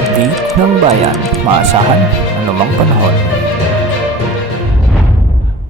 update ng bayan, maasahan anumang panahon.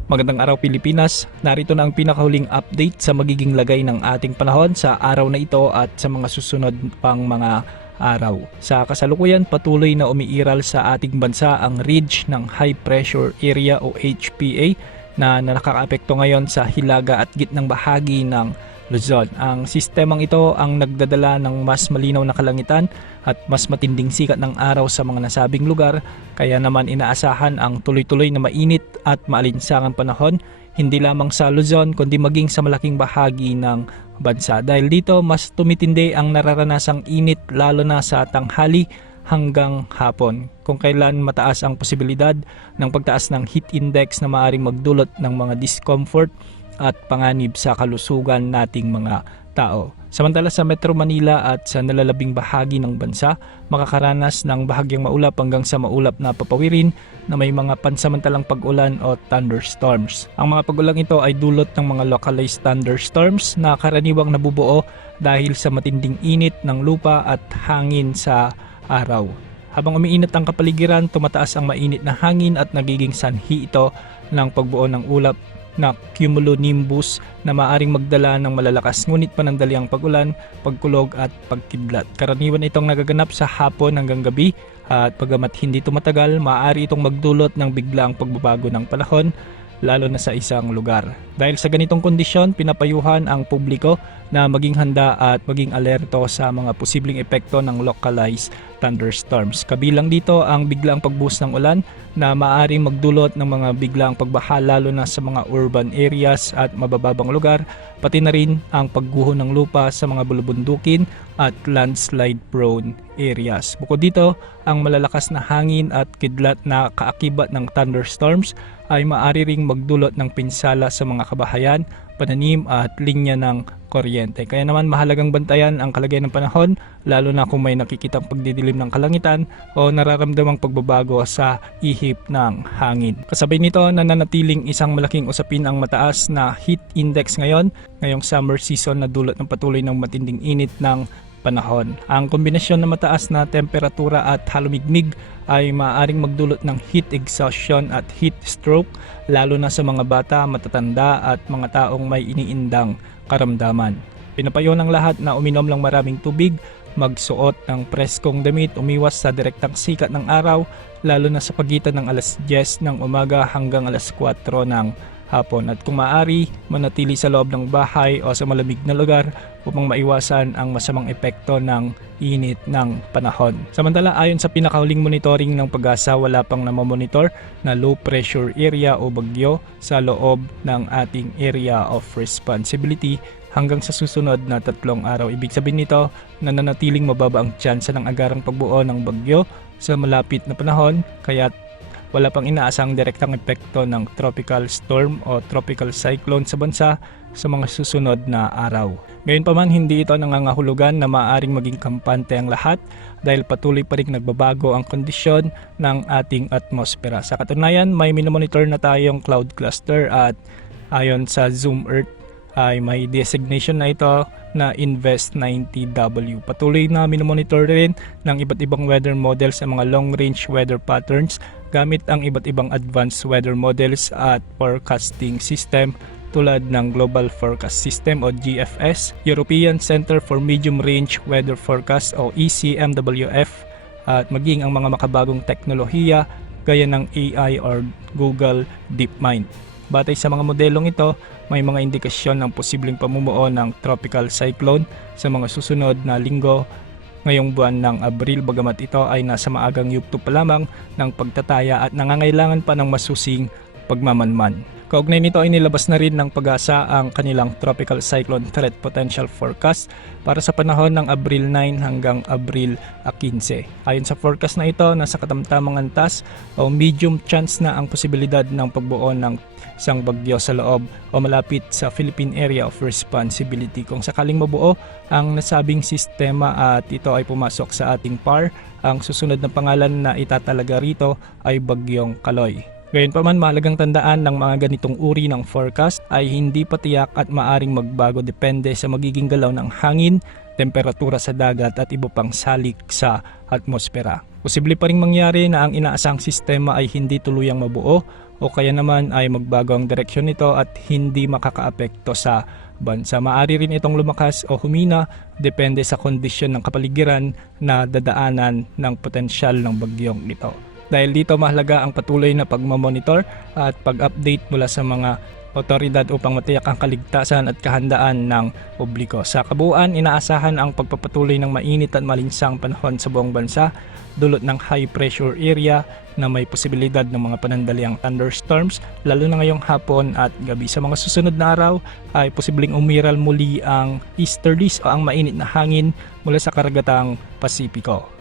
Magandang araw Pilipinas, narito na ang pinakahuling update sa magiging lagay ng ating panahon sa araw na ito at sa mga susunod pang mga araw. Sa kasalukuyan, patuloy na umiiral sa ating bansa ang ridge ng High Pressure Area o HPA na nakakaapekto ngayon sa hilaga at gitnang bahagi ng Luzon. Ang sistemang ito ang nagdadala ng mas malinaw na kalangitan at mas matinding sikat ng araw sa mga nasabing lugar, kaya naman inaasahan ang tuloy-tuloy na mainit at maalinsangang panahon hindi lamang sa Luzon kundi maging sa malaking bahagi ng bansa. Dahil dito mas tumitindi ang nararanasang init lalo na sa tanghali hanggang hapon, kung kailan mataas ang posibilidad ng pagtaas ng heat index na maaaring magdulot ng mga discomfort at panganib sa kalusugan nating mga tao. Samantala sa Metro Manila at sa nalalabing bahagi ng bansa, makakaranas ng bahagyang maulap hanggang sa maulap na papawirin na may mga pansamantalang pag-ulan o thunderstorms. Ang mga pag-ulang ito ay dulot ng mga localized thunderstorms na karaniwang nabubuo dahil sa matinding init ng lupa at hangin sa araw. Habang umiinit ang kapaligiran, tumataas ang mainit na hangin at nagiging sanhi ito ng pagbuo ng ulap na cumulonimbus na maaring magdala ng malalakas ngunit panandaliang pag-ulan, pagkulog at pagkidlat. Karaniwan itong nagaganap sa hapon hanggang gabi at pagamat hindi tumatagal, maaari itong magdulot ng biglaang pagbabago ng panahon lalo na sa isang lugar. Dahil sa ganitong kondisyon, pinapayuhan ang publiko na maging handa at maging alerto sa mga posibleng epekto ng localized thunderstorms. Kabilang dito ang biglaang pagbuhos ng ulan na maaaring magdulot ng mga biglaang pagbaha lalo na sa mga urban areas at mabababang lugar, pati na rin ang pagguho ng lupa sa mga bulubundukin at landslide prone areas. Bukod dito, ang malalakas na hangin at kidlat na kaakibat ng thunderstorms ay maaari ring magdulot ng pinsala sa mga kabahayan, pananim at linya ng kuryente. Kaya naman mahalagang bantayan ang kalagayan ng panahon lalo na kung may nakikitang pagdidilim ng kalangitan o nararamdamang pagbabago sa ihip ng hangin. Kasabay nito, nananatiling isang malaking usapin ang mataas na heat index ngayong summer season na dulot ng patuloy ng matinding init ng panahon. Ang kombinasyon ng mataas na temperatura at halumigmig ay maaaring magdulot ng heat exhaustion at heat stroke lalo na sa mga bata, matatanda at mga taong may iniindang karamdaman. Pinapayo ng lahat na uminom ng maraming tubig, magsuot ng preskong damit, umiwas sa direktang sikat ng araw lalo na sa pagitan ng alas 10 ng umaga hanggang alas 4 ng hapon, at kung maaari, manatili sa loob ng bahay o sa malamig na lugar upang maiwasan ang masamang epekto ng init ng panahon. Samantala, ayon sa pinakahuling monitoring ng Pag-asa, wala pang namamonitor na low pressure area o bagyo sa loob ng ating area of responsibility hanggang sa susunod na 3 araw. Ibig sabihin nito na nanatiling mababa ang tsansa ng agarang pagbuo ng bagyo sa malapit na panahon, kaya wala pang inaasang direktang epekto ng tropical storm o tropical cyclone sa bansa sa mga susunod na araw. Gayunpaman, hindi ito nangangahulugan na maaaring maging kampante ang lahat dahil patuloy pa rin nagbabago ang kondisyon ng ating atmosfera. Sa katunayan, may minomonitor na tayong cloud cluster at ayon sa Zoom Earth ay may designation na ito na Invest 90W. Patuloy na minomonitor rin ng iba't ibang weather models sa mga long-range weather patterns gamit ang iba't ibang advanced weather models at forecasting system tulad ng Global Forecast System o GFS, European Center for Medium Range Weather Forecast o ECMWF, at maging ang mga makabagong teknolohiya gaya ng AI or Google DeepMind. Batay sa mga modelong ito, may mga indikasyon ng posibleng pamumuo ng tropical cyclone sa mga susunod na linggo ngayong buwan ng Abril, bagamat ito ay nasa maagang yugto pa lamang ng pagtataya at nangangailangan pa ng masusing pagmamanman. Kaugnay nito ay nilabas na rin ng Pag-asa ang kanilang Tropical Cyclone Threat Potential Forecast para sa panahon ng Abril 9 hanggang Abril 15. Ayon sa forecast na ito, nasa katamtamang antas o medium chance na ang posibilidad ng pagbuo ng isang bagyo sa loob o malapit sa Philippine Area of Responsibility. Kung sakaling mabuo ang nasabing sistema at ito ay pumasok sa ating PAR, ang susunod na pangalan na itatalaga rito ay Bagyong Kaloy. Gayunpaman, mahalagang tandaan ng mga ganitong uri ng forecast ay hindi pa tiyak at maaring magbago depende sa magiging galaw ng hangin, temperatura sa dagat at iba pang salik sa atmosfera. Posible pa ring mangyari na ang inaasang sistema ay hindi tuluyang mabuo o kaya naman ay magbago ang direksyon nito at hindi makakaapekto sa bansa. Maaari rin itong lumakas o humina depende sa kondisyon ng kapaligiran na dadaanan ng potensyal ng bagyong ito. Dahil dito mahalaga ang patuloy na pagmamonitor at pag-update mula sa mga otoridad upang matiyak ang kaligtasan at kahandaan ng publiko. Sa kabuuan, inaasahan ang pagpapatuloy ng mainit at malinsang panahon sa buong bansa, dulot ng high pressure area na may posibilidad ng mga panandaliang thunderstorms lalo na ngayong hapon at gabi. Sa mga susunod na araw ay posibleng umiral muli ang easterlies o ang mainit na hangin mula sa karagatang Pasipiko.